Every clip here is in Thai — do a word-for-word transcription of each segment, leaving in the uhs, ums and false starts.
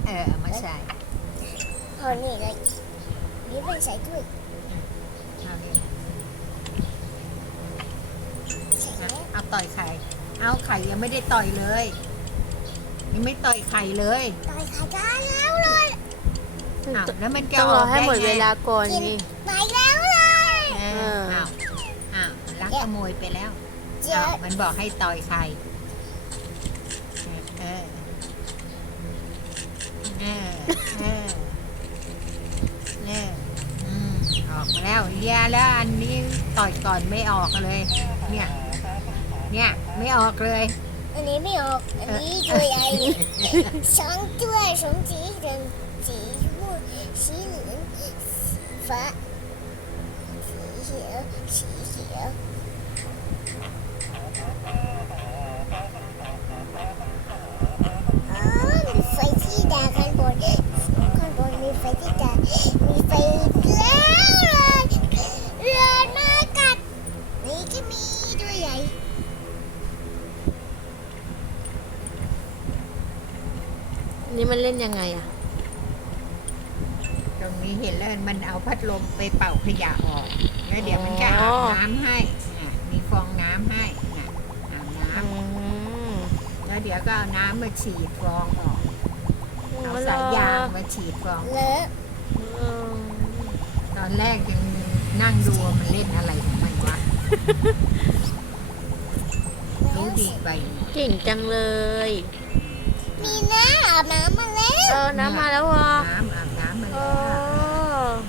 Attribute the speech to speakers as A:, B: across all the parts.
A: เออเอามาใส่
B: พอนี่เลยนี่เป็นใส่ถ้วย
A: เอาดิ
B: ใส่แล้ว
A: เอาต่อยไข่เอาไข่ยังไม่ได้ต่อยเลยยังไม่ต่อยไข่เลย
B: ต่อยขาได้แล้วเลย
A: อ้าวแล้วมันจะ
C: ต้องรอให้หมด
A: กไง
C: เวลาก่อน
B: กิน
C: นี่
B: ไปแล้วเลย
A: เอ
C: เอ
A: อ
C: อ
A: อ้าวอ้าวลักขโมยไปแล้ว
B: เจ๊
A: อ้าวมันบอกให้ต่อยไข่เออเออเออเอออืมออกมาแล้วแย่แล้วอันนี้ต่อยก่อนไม่ออกเลย เนี่ย เนี่ยไม่ออกเลย
B: อันนี้ไม่ออกอันนี้ตัวใหญ่สองตัวสองสีเหลืองสีม่วงสีเหลืองสีฟ้าสีเขียวสีเขียวอ๋อมีไฟที่ดาข้างบนข้างบนมีไฟที่ดามีไฟแล้วเลยเรือนมากัดนี่ก็มีตัวใหญ่
C: นี่มันเล่นยังไงอ่ะ
A: ตรงนี้เห็นแล้วมันเอาพัดลมไปเป่าขยะออก แล้วเดี๋ยวมันจะอาบน้ำให้อ่ะมีฟองน้ำให้น่ะอาบน้
C: อืม
A: ำแล้วเดี๋ยวก็เอาน้ำมาฉีดฟองออก เอา
C: เหร
A: สายยางมาฉีดฟอง
B: เลอะ
C: เออ
A: ตอนแรกยังนั่งดูว่ามันเล่นอะไรของมันวะ รู้ดีไป
C: เก่งจังเลย
B: มีน้ำอาบน้ำมาแล้ว
C: เออน้ำมาแล้วอ่ะ
A: น้ำอาบน้ำมา
C: เอ
A: แล้ว
C: อ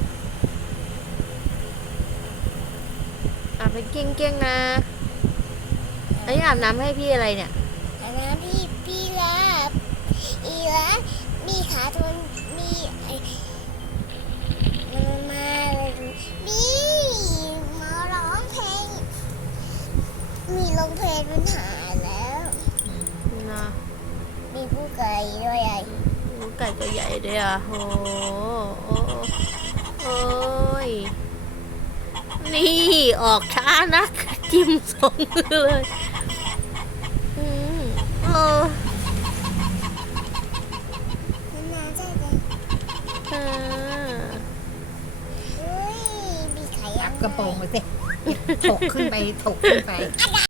C: อาบไปเก่งๆนะอันนี้อาบน้ำให้พี่อะไรเนี่ย
B: อาบน้ำพี่พี่ลาบอีลามีขาทนมีไอ้มันมาเลยมีมาร้องเพลง มีร้องเพลงปัญหาแล้ว
C: นะ
B: มีผู้ไก่ด้วยไอ้
C: หมูไก่ตัวใหญ่ด้วยอ่ะโอ้โหโอ้โหโอ้ย นี่ออกช้านัก จิ้มสองมือเลย อืมเออ
B: มันมาใช่ไหม
C: เออ
B: เฮ้ยมีไข่ยั
A: จั
B: ง
A: บกระโปรงมาสิถกขึ้นไปถกขึ้นไป